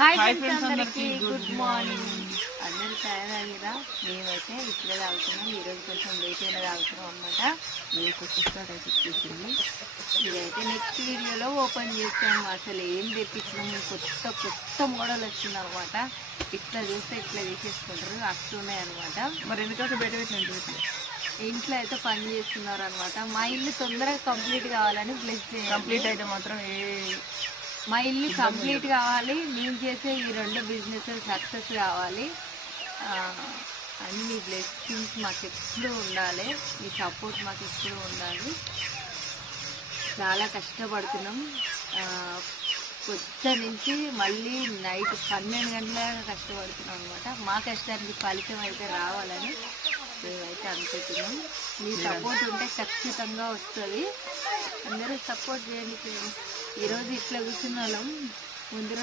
Hi friends అందరికి good morning. అందరు తయారయ్యారా? మేమైతే ఇప్పుడే తాగుతున్నాం. ఈరోజు కొంచెం లేట్ అయినా తాగుతున్నాం అనమాట. మీకు స్టార్ట్ అయితే ఇచ్చేసింది. ఇదైతే నెక్స్ట్ వీడియోలో ఓపెన్ చేస్తాము. అసలు ఏం తెప్పించినాము, కొత్త మోడల్ వచ్చింది అనమాట. ఇట్లా చూస్తే ఇట్లా తీసేసుకుంటారు, అట్లున్నాయి అనమాట. మరి ఎందుకంటే బయట పెట్టినట్టు ఇంట్లో అయితే పని చేస్తున్నారు అనమాట. మా ఇల్లు తొందరగా కంప్లీట్ కావాలని ప్లస్ కంప్లీట్ అయితే మాత్రం మా ఇల్లు కంప్లీట్ కావాలి, మేము చేసే ఈ రెండు బిజినెస్ సక్సెస్ కావాలి. అన్ని బ్లెస్సింగ్స్ మాకు ఎప్పుడు ఉండాలి, మీ సపోర్ట్ మాకు ఎప్పుడు ఉండాలి. చాలా కష్టపడుతున్నాం. పొద్దు నుంచి మళ్ళీ నైట్ 12 గంటల కష్టపడుతున్నాం అనమాట. మా కష్టానికి ఫలితం అయితే రావాలని మేమైతే అనుకుంటున్నాం. మీ సపోర్ట్ ఉంటే ఖచ్చితంగా వస్తుంది. అందరూ సపోర్ట్ చేయండి. ఈరోజు ఇట్లా కూర్చున్న వాళ్ళం ముందు